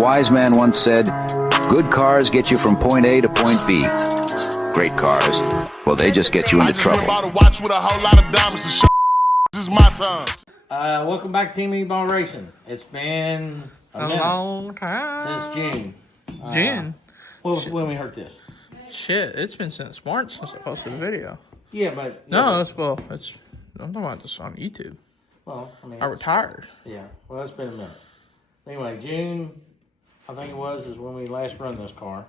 wise man once said, good cars get you from point A to point B. Great cars, well, they just get you into trouble. I just watch with a whole lot of diamonds and shit. This is my time. Welcome back to Team E-Ball Racing. It's been a long time since June. June. When we heard this. Shit, it's been since March since I posted the video. Yeah, but No, it's I'm talking about this on YouTube. Well, I mean, I retired. Yeah, well, it's been a minute. Anyway, June, I think it was, is when we last run this car.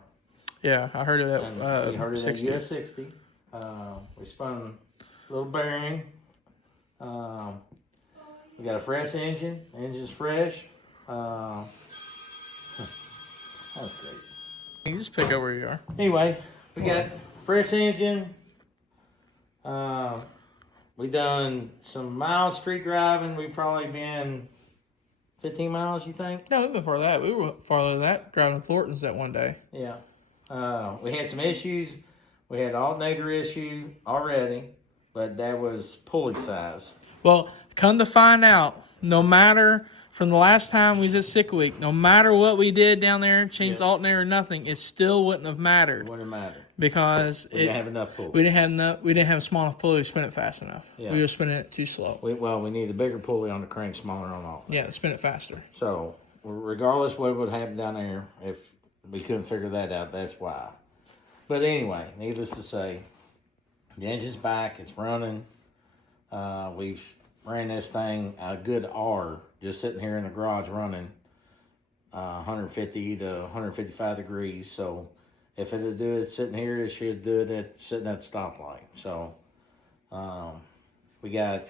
Yeah, I heard it at we heard it 60. at US 60. We spun a little bearing. We got a fresh engine. Engine's fresh. That was great. You just pick up where you are. Anyway, we got fresh engine. We done some mild street driving. We probably been 15 miles, you think? No, before that, we were farther than that driving Thornton's that one day. Yeah. We had some issues. We had an alternator issue already, but that was pulley size. Well, come to find out, no matter from the last time we was at Sick Week, no matter what we did down there, changed the alternator or nothing, it still wouldn't have mattered. It wouldn't matter. Because we didn't have enough pulley. We didn't have a small enough pulley to spin it fast enough. Yeah. We were spinning it too slow. We need a bigger pulley on the crank, smaller on all. Yeah, spin it faster. So, regardless what would happen down there, if we couldn't figure that out, that's why. But anyway, needless to say, the engine's back. It's running. We've ran this thing a good hour, just sitting here in the garage running 150 to 155 degrees. So, if it'd do it sitting here, it should do it sitting at the stoplight. So, we got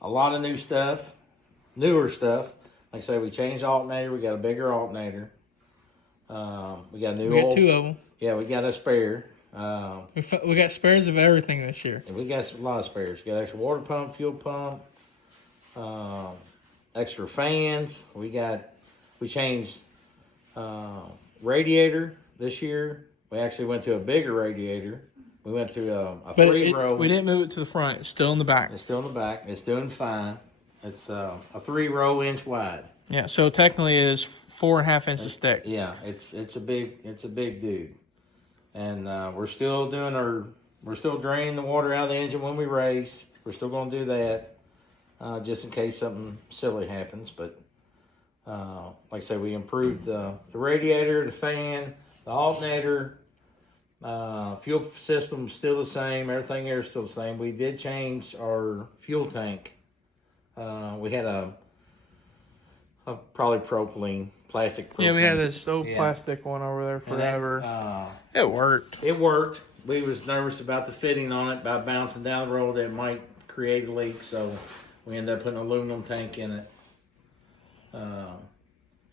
a lot of new stuff, newer stuff. Like I say, we changed the alternator. We got a bigger alternator. We got two of them. Yeah, we got a spare. We got spares of everything this year. And we got a lot of spares. We got extra water pump, fuel pump, extra fans. We changed radiator this year. We actually went to a bigger radiator. We went to a 3-row. We didn't move it to the front. It's still in the back. It's still in the back. It's doing fine. It's a 3-row inch wide. Yeah, so technically it is 4.5 inches thick. Yeah, it's a big dude. And we're still draining the water out of the engine when we race. We're still going to do that, just in case something silly happens. But like I said, we improved the radiator, the fan, the alternator, fuel system still the same. Everything there is still the same. We did change our fuel tank. We had a probably propylene. Plastic propylene. Yeah, we had this old plastic one over there forever. It worked. It worked. We was nervous about the fitting on it, about bouncing down the road. It might create a leak, so we ended up putting an aluminum tank in it.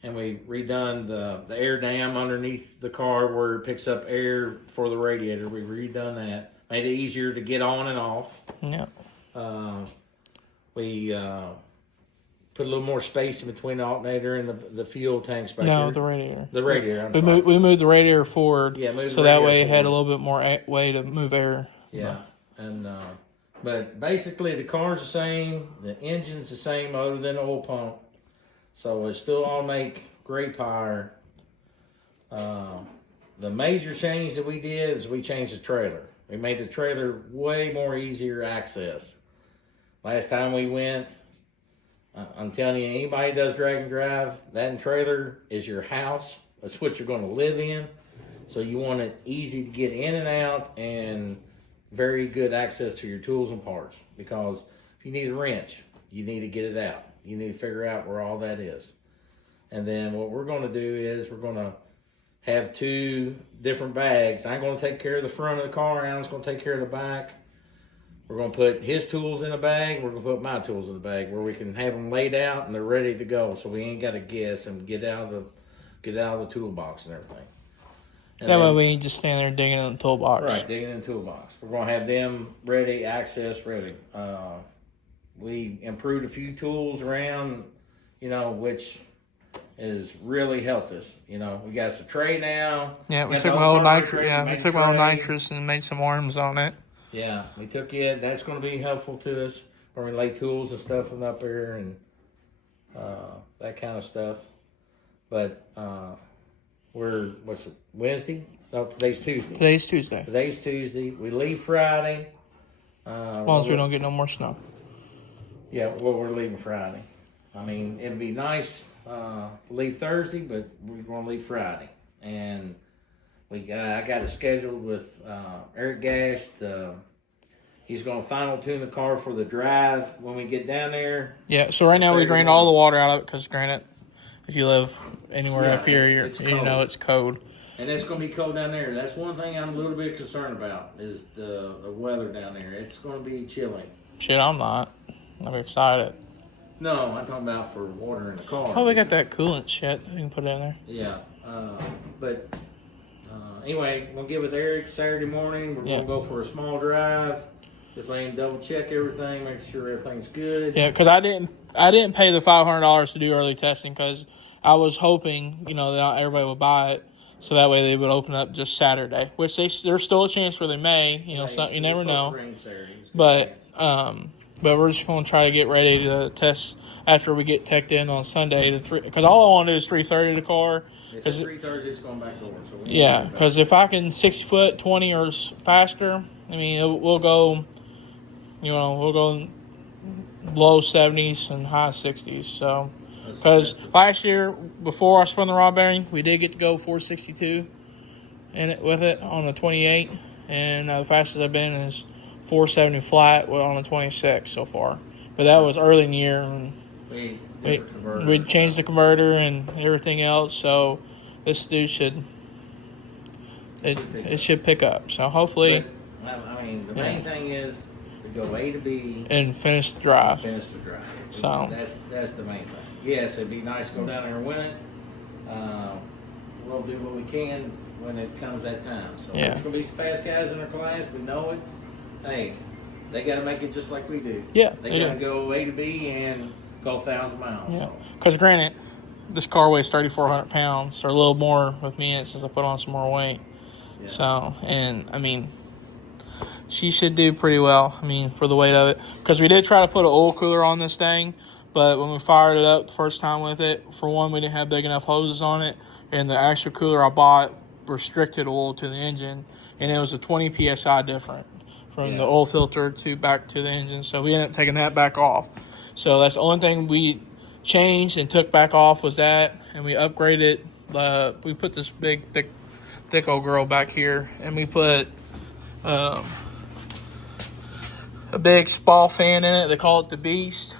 And we redone the air dam underneath the car where it picks up air for the radiator. We redone that. Made it easier to get on and off. Yeah. We put a little more space in between the alternator and the fuel tanks back No, there. the radiator. The radiator, We moved the radiator forward. Yeah, so that way it had a little bit more way to move air. Yeah, and but basically the car's the same, the engine's the same other than the oil pump. So it still all make great power. The major change that we did is we changed the trailer. We made the trailer way more easier access. Last time we went, I'm telling you, anybody does drag and drive, that trailer is your house. That's what you're going to live in. So you want it easy to get in and out and very good access to your tools and parts. Because if you need a wrench, you need to get it out. You need to figure out where all that is. And then what we're going to do is we're going to have 2 different bags. I'm going to take care of the front of the car. Alan's going to take care of the back. We're going to put his tools in a bag. We're going to put my tools in the bag where we can have them laid out and they're ready to go. So we ain't got to guess and get out of the toolbox and everything. And that way we ain't just stand there digging in the toolbox. Right, digging in the toolbox. We're going to have them ready, access ready. We improved a few tools around, which has really helped us. We got us a tray now. Yeah, we took my old nitrous. Yeah, we took my old nitrous and made some arms on it. Yeah, we took it. That's going to be helpful to us when we lay tools and stuff up there and that kind of stuff. But what's it, Wednesday? No, today's Tuesday. Today's Tuesday. We leave Friday. As long as we don't get no more snow. Yeah, well, we're leaving Friday. I mean, it'd be nice to leave Thursday, but we're going to leave Friday. And I got it scheduled with Eric Gash. He's going to final tune the car for the drive when we get down there. Yeah, so right now we drained all the water out of it because, granted, if you live anywhere up here, you know it's cold. And it's going to be cold down there. That's one thing I'm a little bit concerned about is the weather down there. It's going to be chilly. Shit, I'm not. I'm excited. No, I'm talking about for water in the car. Oh, we got that coolant shit. We can put it in there. Yeah. Anyway, we'll get with Eric Saturday morning. We're going to go for a small drive. Just let him double check everything, make sure everything's good. Yeah, because I didn't pay the $500 to do early testing because I was hoping, that everybody would buy it. So that way they would open up just Saturday, which there's still a chance where they may. You never know. But we're just going to try to get ready to test after we get teched in on Sunday. Because all I want to do is 330 the car. If it's 330, it's going back door. So yeah, because if I can 6 foot 20 or faster, I mean we'll go. We'll go low 70s and high 60s. So. Because last year, before I spun the rod bearing, we did get to go 462 with it on the 28, and the fastest I've been is 470 flat on the 26 so far. But that was early in the year, and we changed the converter and everything else. So this dude should pick up. So hopefully, the main thing is to go A to B and finish the drive. So that's the main thing. Yes, it'd be nice to go down there and win it. We'll do what we can when it comes that time. So there's going to be some fast guys in our class. We know it. Hey, they got to make it just like we do. Yeah, they got to go A to B and go 1,000 miles. Yeah. Because granted, this car weighs 3,400 pounds, or a little more with me in it since I put on some more weight. Yeah. So, and I mean, she should do pretty well. I mean, for the weight of it, because we did try to put an oil cooler on this thing. But when we fired it up the first time with it, for one, we didn't have big enough hoses on it, and the actual cooler I bought restricted oil to the engine, and it was a 20 psi different from the oil filter to back to the engine. So we ended up taking that back off. So that's the only thing we changed and took back off was that, and we upgraded. We put this big, thick old girl back here, and we put a big spall fan in it. They call it the Beast,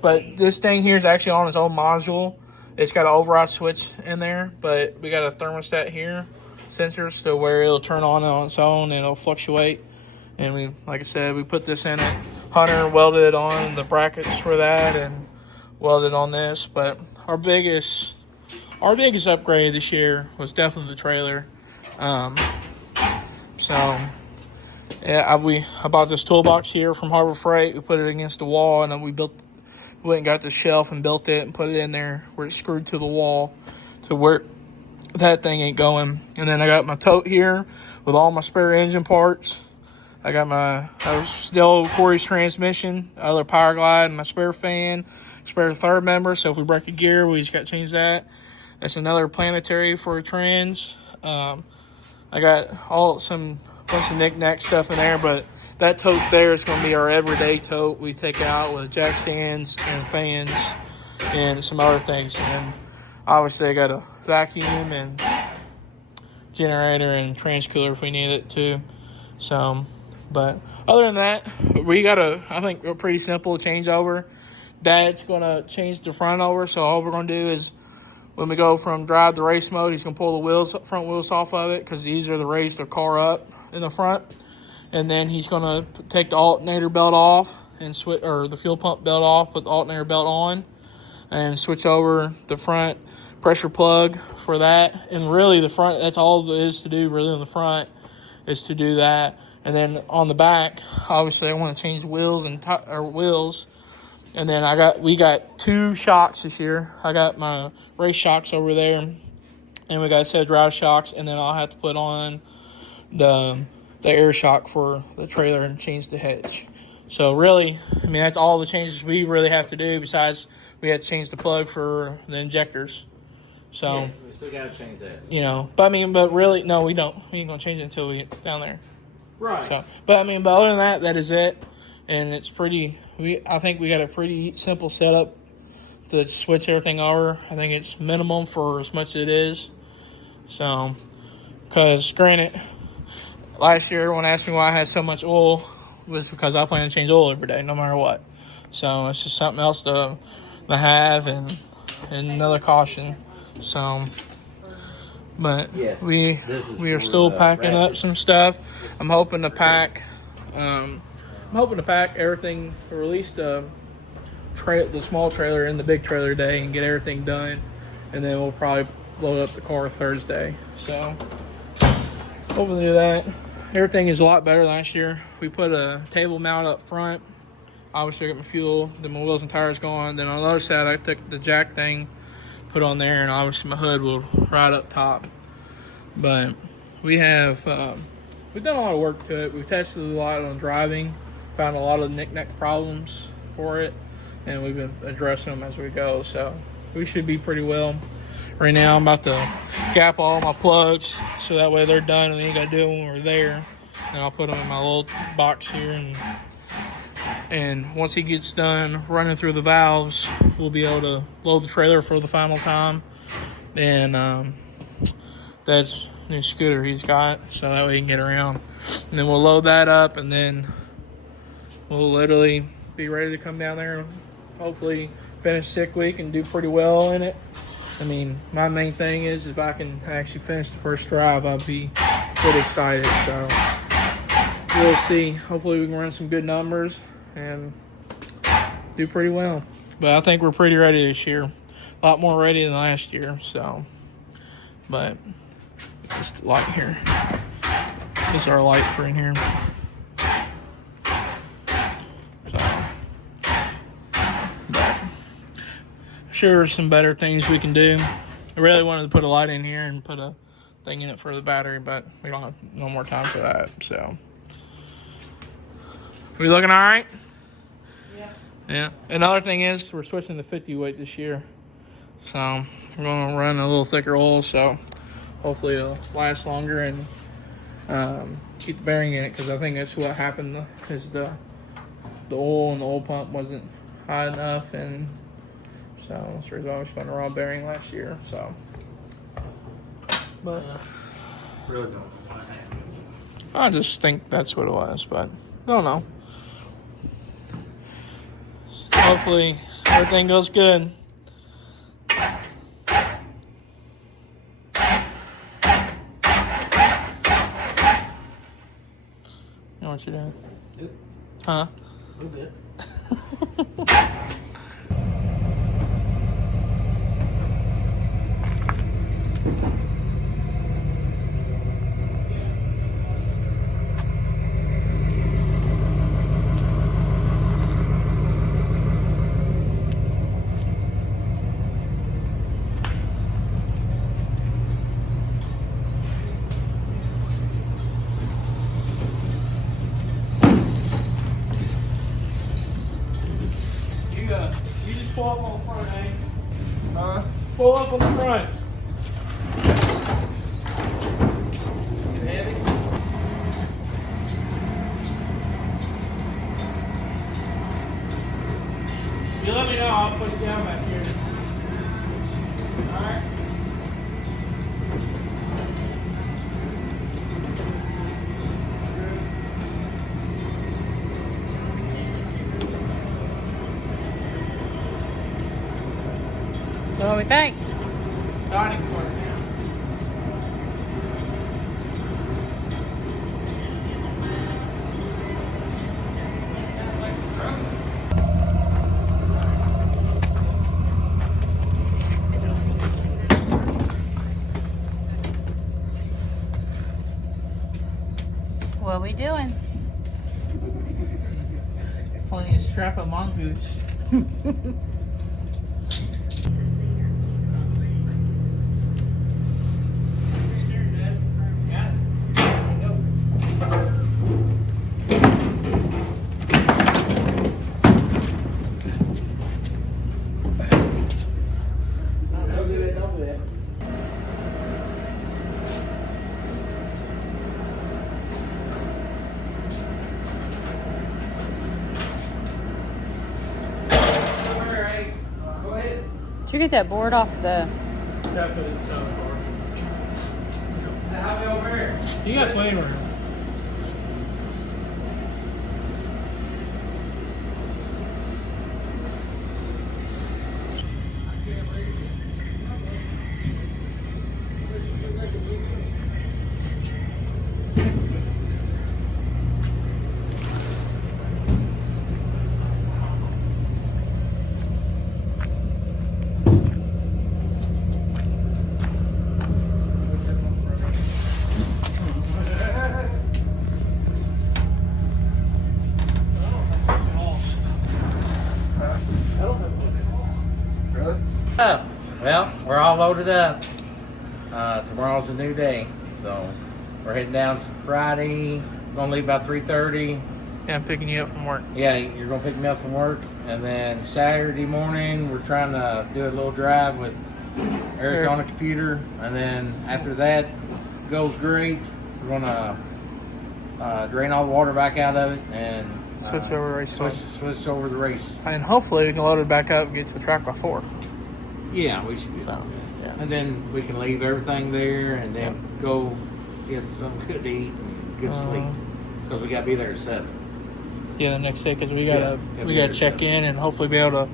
But this thing here is actually on its own module. It's got an override switch in there, but we got a thermostat here, sensors, to where it'll turn on its own and it'll fluctuate. And we, like I said, we put this in it. Hunter welded on the brackets for that and welded on this. But our biggest upgrade this year was definitely the trailer. I bought this toolbox here from Harbor Freight. We put it against the wall, and then we went and got the shelf and built it and put it in there where it's screwed to the wall to where that thing ain't going. And then I got my tote here with all my spare engine parts. I got still Corey's transmission, other power glide, my spare fan, spare third member. So if we break a gear, we just got to change that. That's another planetary for a trans. I got some bunch of knick-knack stuff in there, but that tote there is going to be our everyday tote we take out with jack stands and fans and some other things. And then obviously I got a vacuum and generator and trans cooler if we need it too. So, but other than that, we got I think a pretty simple changeover. Dad's going to change the front over, so all we're going to do is when we go from drive to race mode, he's going to pull the front wheels off of it because it's easier to raise the car up in the front. And then he's going to take the alternator belt off and the fuel pump belt off, put the alternator belt on, and switch over the front pressure plug for that. And really the front, that's all there is to do really on the front is to do that. And then on the back, obviously I want to change wheels and wheels. And then we got 2 shocks this year. I got my race shocks over there, and we got a set of drive shocks, and then I'll have to put on the air shock for the trailer and change the hitch. So really, I mean, that's all the changes we really have to do, besides we had to change the plug for the injectors. So, Yes, we still got to change that. you know, but really, no, we don't. We ain't going to change it until we get down there. Right. So, but other than that, that is it. And it's pretty, I think we got a pretty simple setup to switch everything over. I think it's minimum for as much as it is. So, because granted, last year everyone asked me why I had so much oil was because I plan to change oil every day, no matter what. So it's just something else to have and another caution. So, but Yes, we are still packing up some stuff. I'm hoping to pack. I'm hoping to pack everything, release the small trailer and the big trailer today, and get everything done, and then we'll probably load up the car Thursday. So hoping to do that. Everything is a lot better last year. We put a table mount up front. Obviously, I got my fuel. Then my wheels and tires gone. Then on the other side, I took the jack thing, put on there, and obviously my hood will ride up top. But we have we've done a lot of work to it. We've tested a lot on driving, found a lot of knick-knack problems for it, and we've been addressing them as we go. So we should be pretty well. Right now, I'm about to gap all my plugs so that way they're done and they ain't got to do them when we're there. And I'll put them in my little box here. And once he gets done running through the valves, we'll be able to load the trailer for the final time. And that's a new scooter he's got, so that way he can get around. And then we'll load that up, and then we'll literally be ready to come down there and hopefully finish sick week and do pretty well in it. I mean, my main thing is if I can actually finish the first drive, I'll be pretty excited. So we'll see. Hopefully we can run some good numbers and do pretty well. But I think we're pretty ready this year. A lot more ready than last year. So, but just light here. This is our light for in here. Sure, there's some better things we can do. I really wanted to put a light in here and put a thing in it for the battery, but we don't have no more time for that. So, we looking all right? Yeah. Another thing is we're switching to 50 weight this year, so we're gonna run a little thicker oil, so hopefully it'll last longer and keep the bearing in it. Because I think that's what happened is the oil in the oil pump wasn't high enough, and so that's the reason why we spun a raw bearing last year. So, but Really don't know what happened. I just think that's what it was, but I don't know. Hopefully everything goes good. You know what you're doing? Good. Huh? We're good. You just pull up on the front, Hank. Pull up on the front. Get heavy. You let me know, I'll put you down back here. Alright? So what we think? Starting point now. What we doing? Playing strap a mongoose. Don't do that. get that board off the... How we over here? You got plenty of room. Oh, well, we're all loaded up. Tomorrow's a new day, so we're heading down Friday. Gonna leave about 3:30. Yeah, I'm picking you up from work. Yeah, you're gonna pick me up from work, and then Saturday morning we're trying to do a little drive with Eric on the computer, and then after that goes great, we're gonna drain all the water back out of it and Switch over to race switch over the race. And hopefully we can load it back up and get to the track by 4. Yeah, we should. So, yeah. And then we can leave everything there and then go get something good to eat and good sleep. Because we got to be there at 7. Yeah, the next day, because we Yeah, gotta check in and hopefully be able to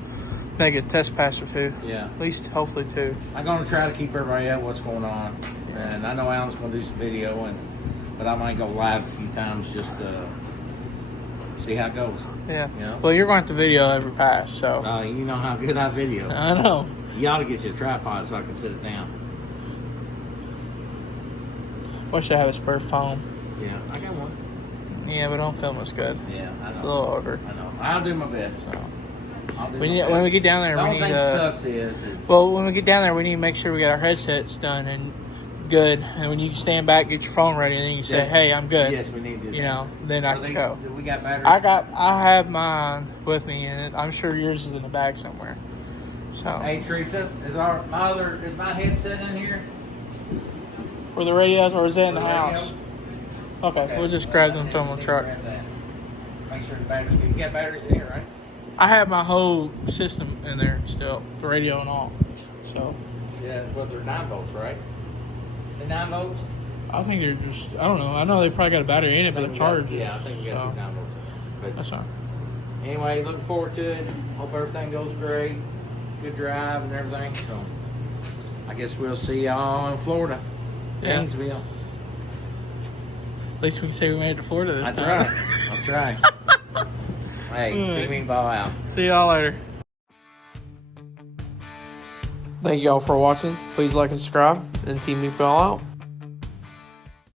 make a test pass or 2. Yeah. At least hopefully 2. I'm going to try to keep everybody up what's going on. And I know Alan's going to do some video, but I might go live a few times just to see how it goes. Yeah. Yeah. Well, you're going to video every pass, so. You know how good I video. I know. You ought to get you a tripod so I can sit it down. Wish I had a spare phone. Yeah, I got one. Yeah, but don't film as good. Yeah, I know. It's a little older. I know. I'll do my best. So. I'll do We my need, best. when we get down there, The we only need thing that sucks is well, when we get down there, we need to make sure we got our headsets done and good. And when you stand back, get your phone ready, and then you say, Yeah. "Hey, I'm good." yes, we need to do You that. know, then I can go. We got batteries. I have mine with me, and I'm sure yours is in the bag somewhere. So, Hey Teresa, is my headset in here? were the radios, or is that in the For the radio? house? Okay, we'll just grab them, throw them in the truck. Grab that. Make sure the batteries. You got batteries in here, right? I have my whole system in there still, the radio and all. So, Yeah, well, they're 9 volts, right? The 9 volts. I think they're just, I don't know. I know they probably got a battery in it, but they're charged. Yeah, I think we got So, 9 volts. But that's fine. anyway, looking forward to it. Hope everything goes great. Good drive and everything. So, I guess we'll see y'all in Florida, Yeah. Gainesville. At least we can say we made it to Florida this That's time. right. That's right. Hey, keep me ball out. See y'all later. Thank y'all for watching. Please like and subscribe, and Team Meatball out.